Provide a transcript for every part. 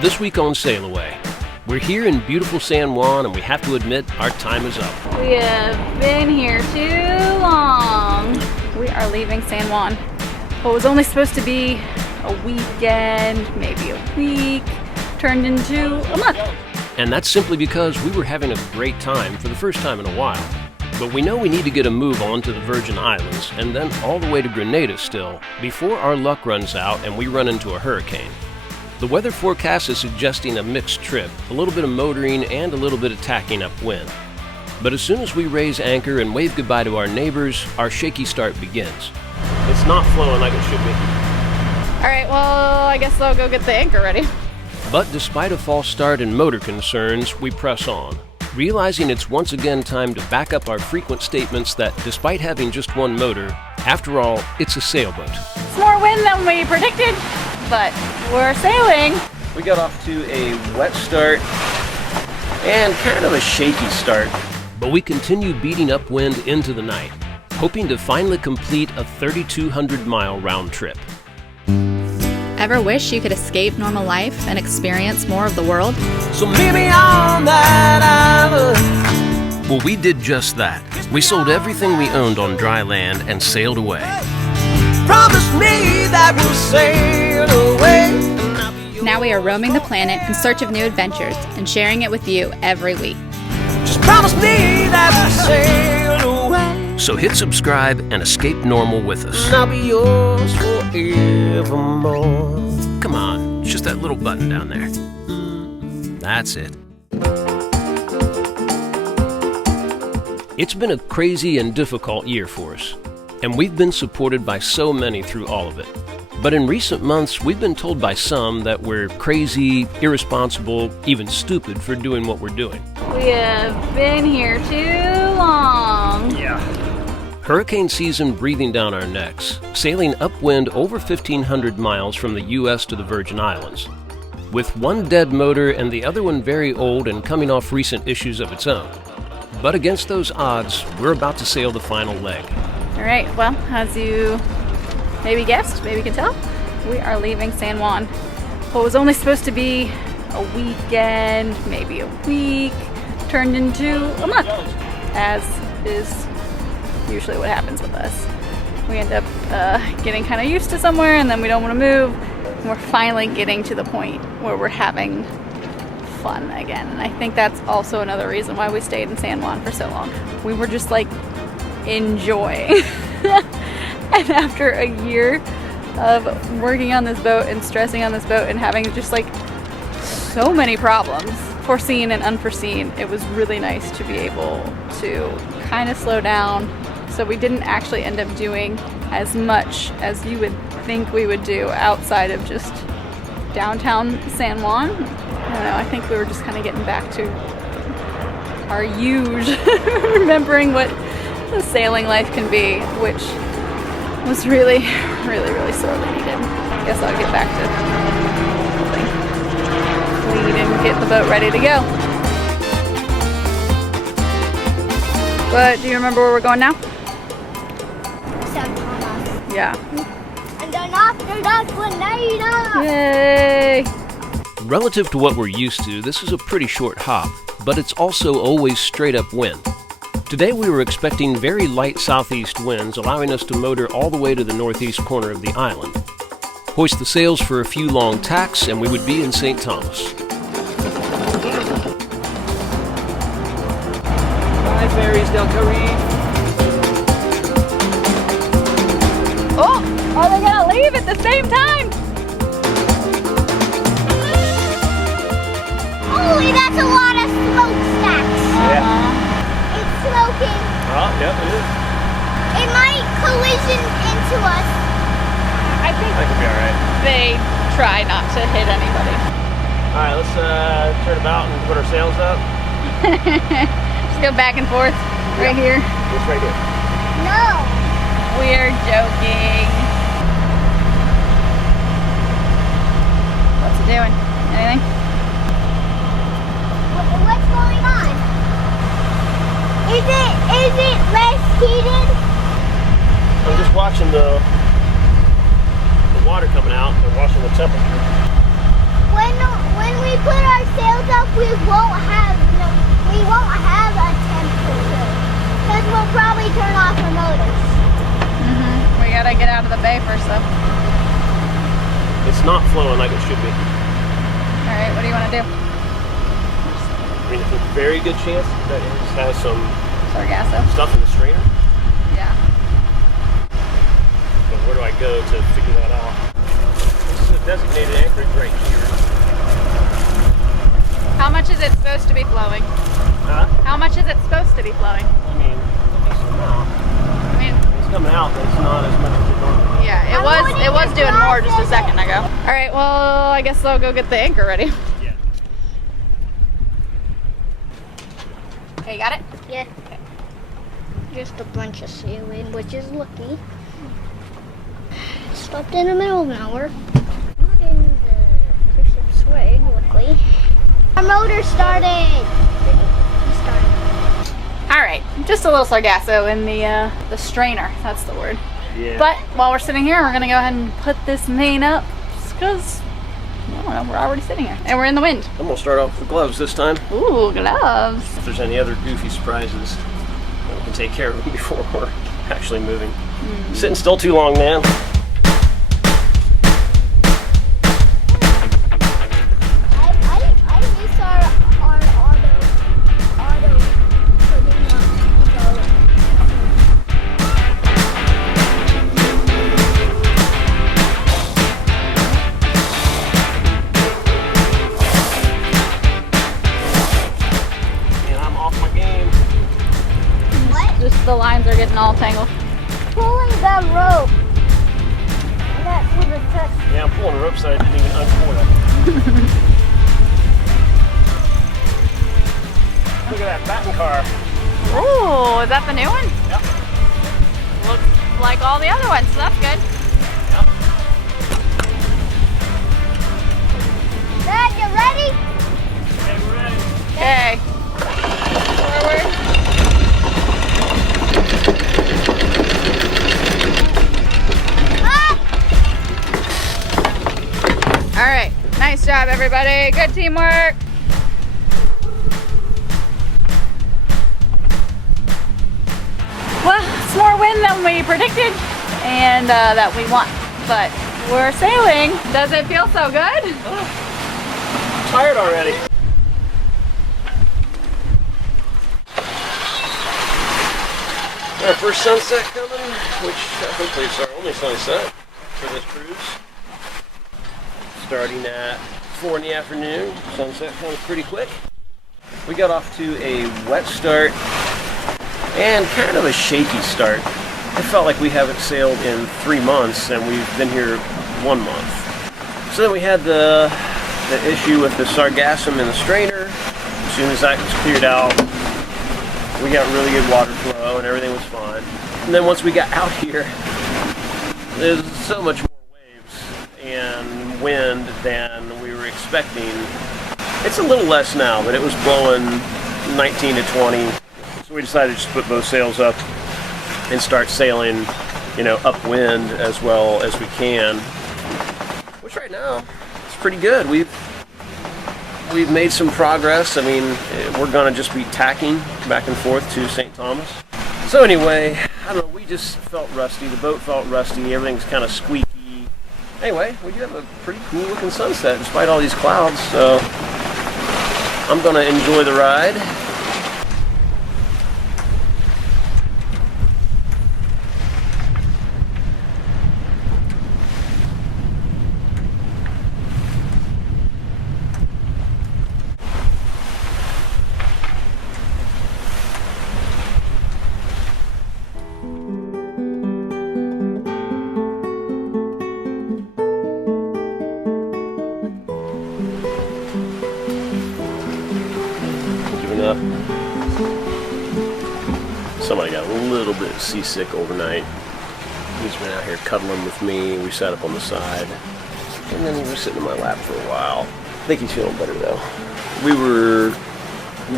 This week on SailAway, we're here in beautiful San Juan, and we have to admit our time is up. We have been here too long. We are leaving San Juan. What was only supposed to be a weekend, maybe a week, turned into a month. And that's simply because we were having a great time for the first time in a while. But we know we need to get a move on to the Virgin Islands and then all the way to Grenada still before our luck runs out and we run into a hurricane. The weather forecast is suggesting a mixed trip, a little bit of motoring and a little bit of tacking upwind. But as soon as we raise anchor and wave goodbye to our neighbors, our shaky start begins. It's not flowing like it should be. All right, well, I guess I'll go get the anchor ready. But despite a false start and motor concerns, we press on, realizing it's once again time to back up our frequent statements that despite having just one motor, after all, it's a sailboat. It's more wind than we predicted, but we're sailing. We got off to a wet start and kind of a shaky start, but we continue beating upwind into the night, hoping to finally complete a 3,200-mile round trip. Ever wish you could escape normal life and experience more of the world? So maybe on that island. Well, we did just that. We sold everything we owned on dry land and sailed away. Promise me that we'll sail away. Now we are roaming the planet in search of new adventures and sharing it with you every week. Just promise me that we'll sail away. So hit subscribe and escape normal with us. And I'll be yours forevermore. Come on, it's just that little button down there. That's it. It's been a crazy and difficult year for us, and we've been supported by so many through all of it. But in recent months, we've been told by some that we're crazy, irresponsible, even stupid for doing what we're doing. We have been here too long. Yeah. Hurricane season breathing down our necks, sailing upwind over 1,500 miles from the U.S. to the Virgin Islands, with one dead motor and the other one very old and coming off recent issues of its own. But against those odds, we're about to sail the final leg. All right, well, as you maybe guessed, maybe can tell, we are leaving San Juan. What was only supposed to be a weekend, maybe a week, turned into a month, as is usually what happens with us. We end up getting kind of used to somewhere and then we don't want to move. And we're finally getting to the point where we're having fun again. And I think that's also another reason why we stayed in San Juan for so long. We were just like enjoying. And after a year of working on this boat and stressing on this boat and having just like so many problems, foreseen and unforeseen, it was really nice to be able to kind of slow down. So we didn't actually end up doing as much as you would think we would do outside of just downtown San Juan. I don't know, I think we were just kind of getting back to our huge, remembering what the sailing life can be, which was really, really, really sorely needed. I guess I'll get back to clean and get the boat ready to go. But do you remember where we're going now? Yeah. And then after that, Grenada! Yay! Relative to what we're used to, this is a pretty short hop, but it's also always straight up wind. Today we were expecting very light southeast winds, allowing us to motor all the way to the northeast corner of the island. Hoist the sails for a few long tacks, and we would be in St. Thomas. Bye, Ferries del Caribe. Oh, are they gonna leave at the same time? Holy, that's a lot of smokestacks. It's smoking. Oh, yep, it is. It might collision into us. I think That could be alright. they try not to hit anybody. Alright, let's turn about and put our sails up. Just go back and forth right here. Just right here. No. We're joking. What's it doing? Anything? What's going on? Is it less heated? I'm just watching the water coming out and watching the temperature. when we put our sails up, we won't have a temperature because we'll probably turn off the motors. We gotta get out of the bay first, though. It's not flowing like it should be. All right, what do you want to do? I mean, it's a very good chance that it has some Sargasso. stuff in the strainer. Yeah. But where do I go to figure that out? This is a designated anchorage right here. How much is it supposed to be flowing? Huh? How much is it supposed to be flowing? I mean, a decent amount. I mean, It's coming out, but it's not as much as it normally is. yeah, it was doing more just a second ago. All right, well, I guess I'll go get the anchor ready. Yeah. Okay, you got it? Yeah. Just a bunch of sailing, which is lucky. Stopped in the middle of nowhere. Not in the cruise ship's way, luckily. Our motor started. All right, just a little Sargasso in the strainer. That's the word. Yeah. But while we're sitting here, we're gonna go ahead and put this main up because I don't know, we're already sitting here and we're in the wind. I'm gonna start off with gloves this time. Ooh, gloves. If there's any other goofy surprises, we can take care of them before we're actually moving. Sitting still too long, man. I miss our auto putting up. And I'm off my game. What? Just the lines are getting all tangled. Pulling the rope. That's with a touch. Yeah, I'm pulling the rope so I didn't even uncoil. Look at that batting car. Ooh, is that the new one? Yep. Looks like all the other ones, so that's good. Yep. Dad, you ready? Okay, we're ready. Okay. Forward. All right, nice job, everybody. Good teamwork. Well, it's more wind than we predicted and that we want, but we're sailing. Does it feel so good? I'm tired already. Our first sunset coming, which hopefully it's our only sunset for this cruise. Starting at 4 in the afternoon, sunset comes pretty quick. We got off to a wet start and kind of a shaky start. It felt like we haven't sailed in 3 months and we've been here 1 month. So then we had the issue with the sargassum in the strainer. As soon as that was cleared out, we got really good water flow and everything was fine. And then once we got out here, there's so much more waves and wind than we were expecting. It's a little less now, but it was blowing 19 to 20. So we decided to just put both sails up and start sailing, upwind as well as we can. Which right now, it's pretty good. We've made some progress. I mean, we're gonna just be tacking back and forth to St. Thomas. So anyway, I don't know, we just felt rusty. The boat felt rusty. Everything's kind of squeaky. Anyway, we do have a pretty cool looking sunset despite all these clouds. So I'm gonna enjoy the ride. Up. Somebody got a little bit seasick overnight. He's been out here cuddling with me. We sat up on the side, and then he was sitting in my lap for a while. I think he's feeling better though. We were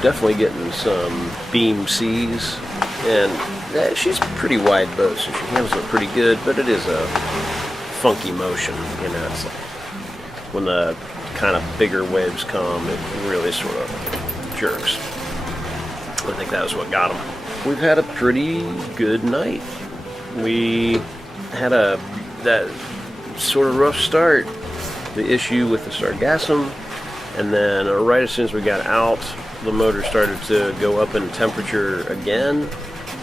definitely getting some beam seas, and she's a pretty wide boat, so she handles it pretty good. But it is a funky motion, It's like when the kind of bigger waves come, it really sort of jerks. I think that was what got them. We've had a pretty good night. We had that sort of rough start, the issue with the sargassum, and then right as soon as we got out, the motor started to go up in temperature again.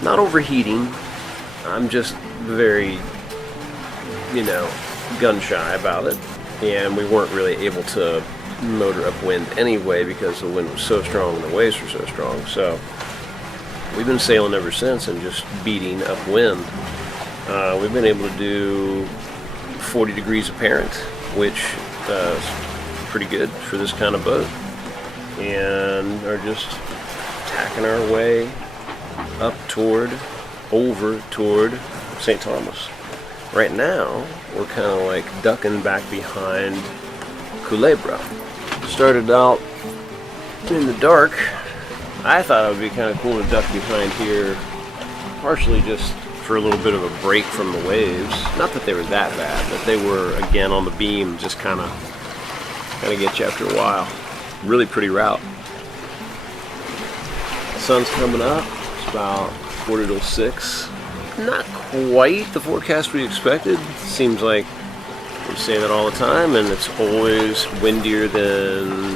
Not overheating. I'm just very, gun shy about it. And we weren't really able to motor upwind anyway because the wind was so strong and the waves were so strong. So we've been sailing ever since and just beating upwind. We've been able to do 40 degrees apparent, which is pretty good for this kind of boat. And are just tacking our way up over toward St. Thomas. Right now, we're kind of like ducking back behind Culebra. Started out in the dark. I thought it would be kind of cool to duck behind here, partially just for a little bit of a break from the waves. Not that they were that bad, but they were, again, on the beam, just kind of get you after a while. Really pretty route. The sun's coming up. It's about 6:40. Not quite the forecast we expected. Seems like we say that all the time, and it's always windier than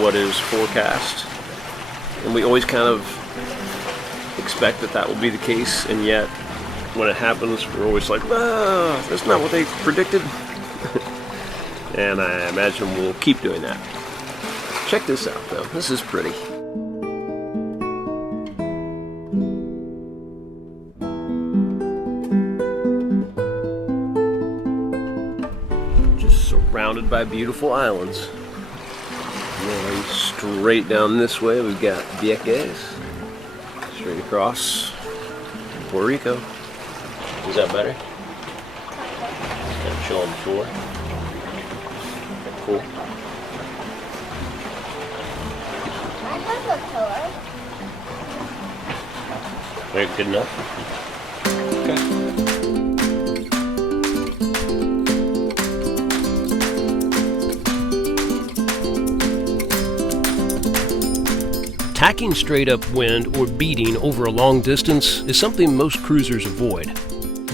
what is forecast. And we always kind of expect that will be the case, and yet when it happens, we're always like, that's not what they predicted. And I imagine we'll keep doing that. Check this out, though. This is pretty. Just surrounded by beautiful islands. And straight down this way, we've got Vieques. Straight across Puerto Rico. Is that better? Just kind of chill on the shore. Cool. I have a pillar. Very good enough. Okay. Tacking straight upwind or beating over a long distance is something most cruisers avoid,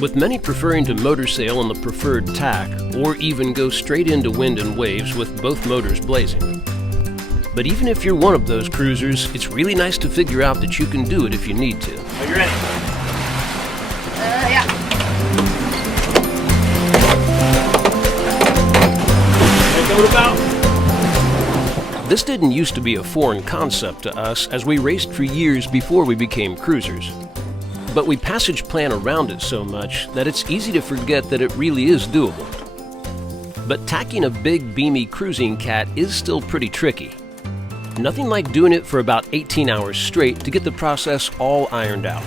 with many preferring to motor sail on the preferred tack or even go straight into wind and waves with both motors blazing. But even if you're one of those cruisers, it's really nice to figure out that you can do it if you need to. Are you ready? Yeah. Coming about. This didn't used to be a foreign concept to us, as we raced for years before we became cruisers. But we passage plan around it so much that it's easy to forget that it really is doable. But tacking a big, beamy cruising cat is still pretty tricky. Nothing like doing it for about 18 hours straight to get the process all ironed out.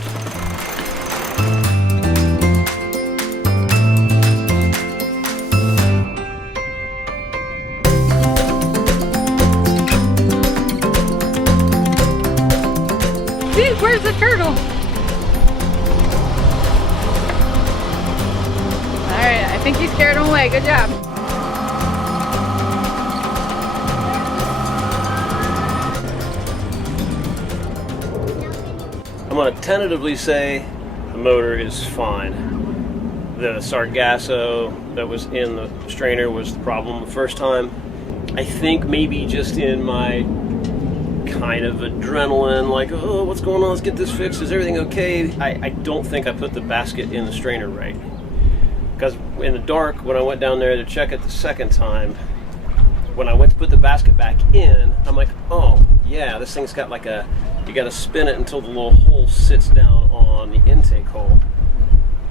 Dude, where's the turtle? Alright, I think you scared him away. Good job. I'm going to tentatively say the motor is fine. The sargasso that was in the strainer was the problem the first time. I think maybe just in my kind of adrenaline, like, oh, what's going on? Let's get this fixed. Is everything okay? I don't think I put the basket in the strainer right. Because in the dark, when I went down there to check it the second time, when I went to put the basket back in, I'm like, oh, yeah, this thing's got like you got to spin it until the little hole sits down on the intake hole.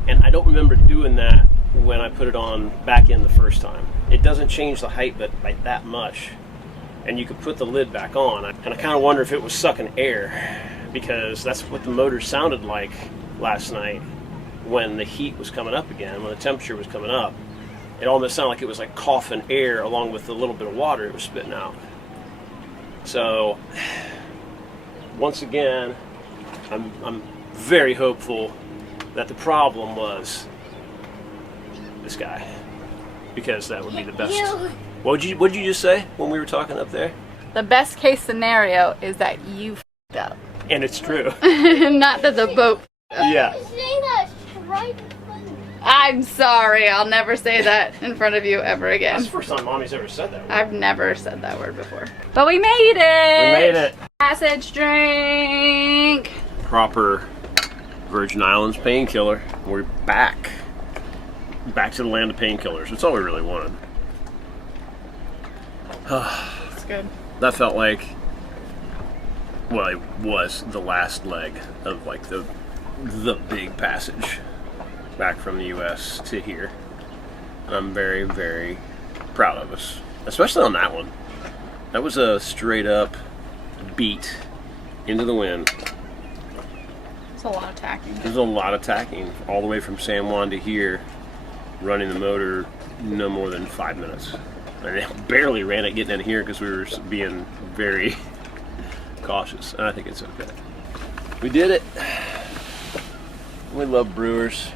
And I don't remember doing that when I put it on back in the first time. It doesn't change the height but by that much. And you could put the lid back on. And I kind of wonder if it was sucking air, because that's what the motor sounded like last night when the heat was coming up again, when the temperature was coming up. It almost sounded like it was like coughing air along with the little bit of water it was spitting out. So, once again, I'm very hopeful that the problem was this guy, because that would be the best What'd you just say when we were talking up there? The best case scenario is that you f***ed up. And it's true. Not that the boat Yeah. Saying that right in front of me. I'm sorry, I'll never say that in front of you ever again. That's the first time Mommy's ever said that word. I've never said that word before. But we made it! We made it. Passage drink! Proper Virgin Islands painkiller. We're back. Back to the land of painkillers. That's all we really wanted. It's good. That felt like, well, it was the last leg of like the big passage back from the US to here. I'm very, very proud of us, especially on that one. That was a straight up beat into the wind. It's a lot of tacking. There's a lot of tacking all the way from San Juan to here, running the motor no more than 5 minutes. And I barely ran it getting in here because we were being very cautious. And I think it's okay. We did it. We love brewers.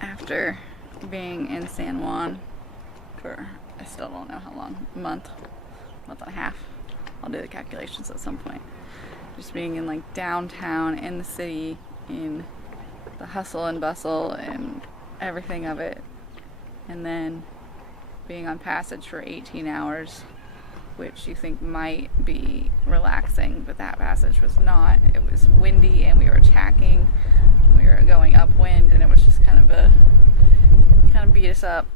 After being in San Juan for, I still don't know how long, month and a half. I'll do the calculations at some point. Just being in like downtown, in the city, in the hustle and bustle and everything of it. And then being on passage for 18 hours, which you think might be relaxing, but that passage was not. It was windy and we were tacking. We were going upwind and it was just kind of beat us up.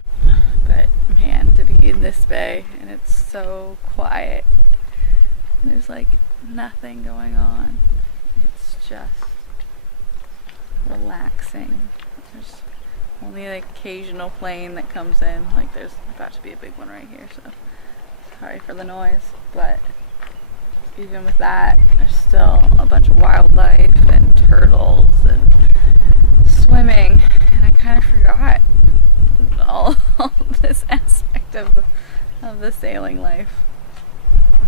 But man, to be in this bay and it's so quiet. There's like nothing going on. It's just relaxing. There's only the occasional plane that comes in. Like there's about to be a big one right here, so sorry for the noise. But even with that, there's still a bunch of wildlife and turtles and swimming. And I kind of forgot all this aspect of the sailing life.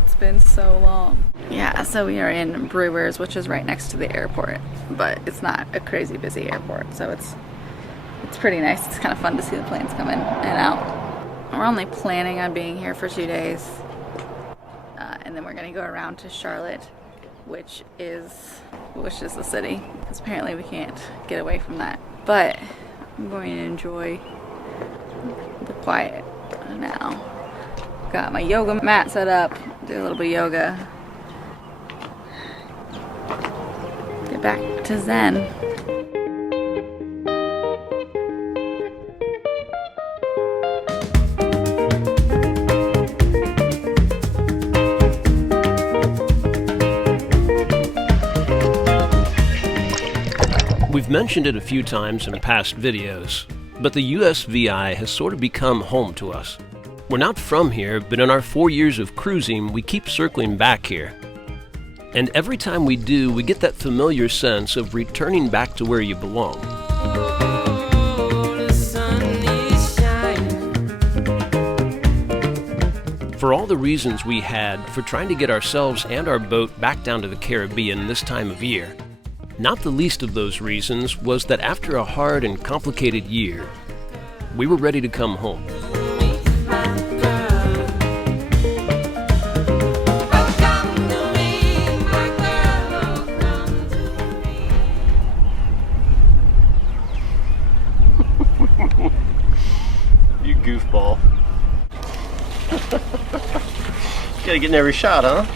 It's been so long. Yeah, so we are in Brewers, which is right next to the airport, but it's not a crazy busy airport, so it's pretty nice. It's kind of fun to see the planes come in and out. We're only planning on being here for 2 days, and then we're gonna go around to Charlotte, which is the city, because apparently we can't get away from that. But I'm going to enjoy the quiet now. Got my yoga mat set up, do a little bit of yoga. Get back to Zen. We've mentioned it a few times in past videos, but the USVI has sort of become home to us. We're not from here, but in our 4 years of cruising, we keep circling back here. And every time we do, we get that familiar sense of returning back to where you belong. For all the reasons we had for trying to get ourselves and our boat back down to the Caribbean this time of year, not the least of those reasons was that after a hard and complicated year, we were ready to come home. You goofball. Gotta get in every shot, huh?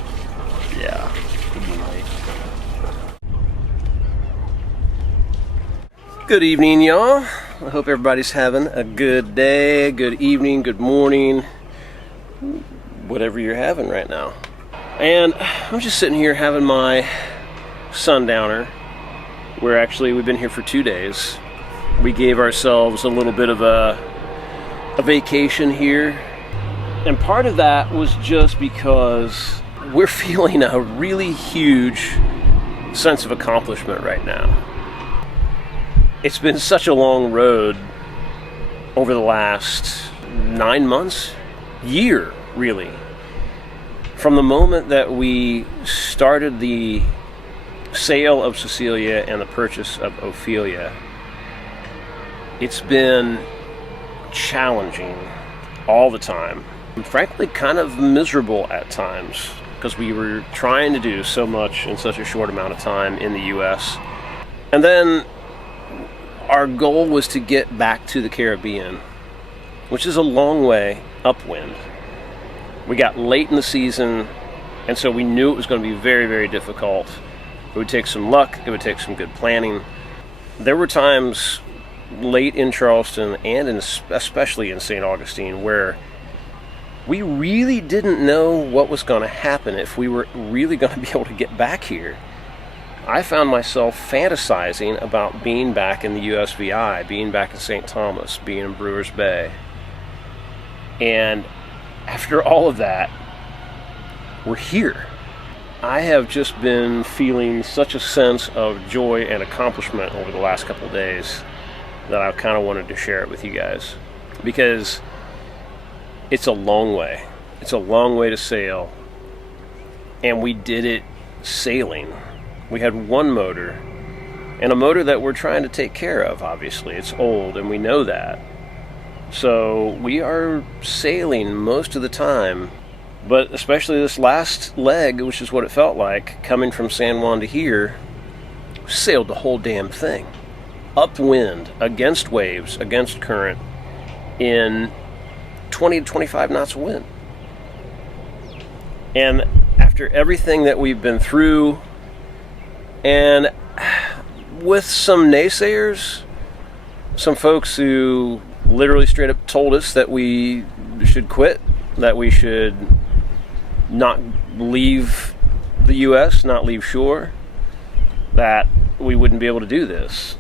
Yeah. Good evening, y'all. I hope everybody's having a good day, good evening, good morning, whatever you're having right now. And I'm just sitting here having my sundowner. We've been here for 2 days. We gave ourselves a little bit of a vacation here. And part of that was just because we're feeling a really huge sense of accomplishment right now. It's been such a long road over the last 9 months, year, really. From the moment that we started the sale of Cecilia and the purchase of Ophelia, it's been challenging all the time. And frankly, kind of miserable at times, because we were trying to do so much in such a short amount of time in the U.S. And then our goal was to get back to the Caribbean, which is a long way upwind. We got late in the season, and so we knew it was going to be very, very difficult. It would take some luck, it would take some good planning. There were times late in Charleston and especially in St. Augustine where we really didn't know what was going to happen, if we were really going to be able to get back here. I found myself fantasizing about being back in the USVI, being back in St. Thomas, being in Brewers Bay. And after all of that, we're here. I have just been feeling such a sense of joy and accomplishment over the last couple of days that I kind of wanted to share it with you guys, because it's a long way. It's a long way to sail, and we did it sailing. We had one motor, and a motor that we're trying to take care of, obviously. It's old, and we know that. So we are sailing most of the time, but especially this last leg, which is what it felt like, coming from San Juan to here, sailed the whole damn thing. Upwind, against waves, against current, in 20 to 25 knots of wind. And after everything that we've been through, and with some naysayers, some folks who literally straight up told us that we should quit, that we should not leave the U.S., not leave shore, that we wouldn't be able to do this.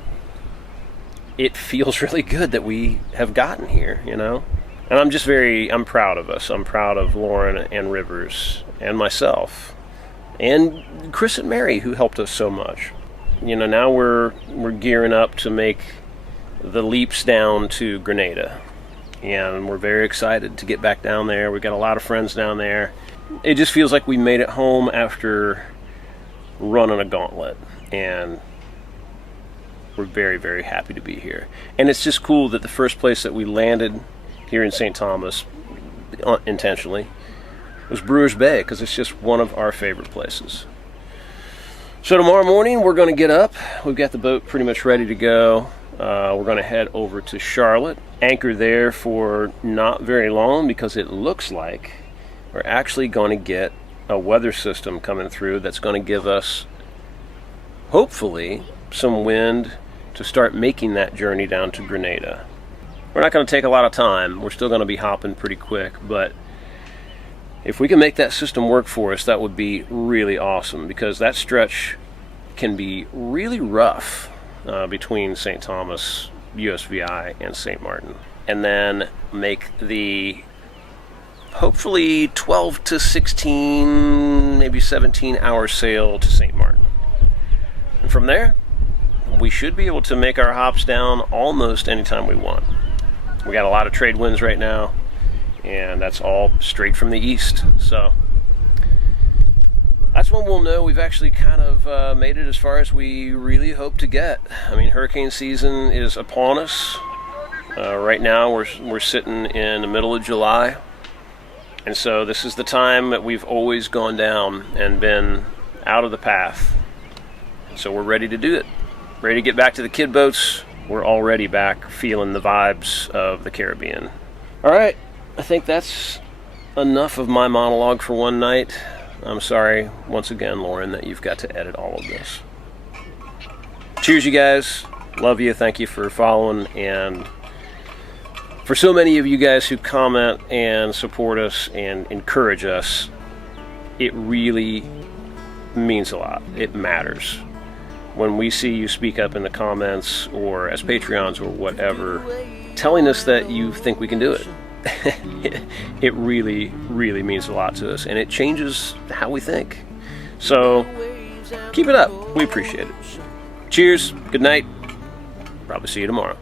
It feels really good that we have gotten here, you know? And I'm proud of us. I'm proud of Lauren and Rivers and myself and Chris and Mary, who helped us so much. You know, now we're gearing up to make the leaps down to Grenada, and we're very excited to get back down there. We've got a lot of friends down there. It just feels like we made it home after running a gauntlet, and we're very, very happy to be here. And it's just cool that the first place that we landed here in St. Thomas, intentionally, was Brewers Bay, because it's just one of our favorite places. So tomorrow morning we're going to get up. We've got the boat pretty much ready to go. We're going to head over to Charlotte, anchor there for not very long, because it looks like we're actually going to get a weather system coming through that's going to give us, hopefully, some wind to start making that journey down to Grenada. We're not going to take a lot of time. We're still going to be hopping pretty quick, but if we can make that system work for us, that would be really awesome, because that stretch can be really rough between St. Thomas, USVI, and St. Martin. And then make the hopefully 12 to 16, maybe 17-hour sail to St. Martin. And from there, we should be able to make our hops down almost anytime we want. We got a lot of trade winds right now, and that's all straight from the east. So that's when we'll know we've actually kind of made it as far as we really hope to get. I mean, hurricane season is upon us. Right now we're sitting in the middle of July, and so this is the time that we've always gone down and been out of the path. So we're ready to do it. Ready to get back to the kid boats. We're already back feeling the vibes of the Caribbean. All right, I think that's enough of my monologue for one night. I'm sorry, once again, Lauren, that you've got to edit all of this. Cheers, you guys. Love you. Thank you for following. And for so many of you guys who comment and support us and encourage us, it really means a lot. It matters. When we see you speak up in the comments or as Patreons or whatever, telling us that you think we can do it. It really, really means a lot to us, and it changes how we think. So keep it up. We appreciate it. Cheers. Good night. Probably see you tomorrow.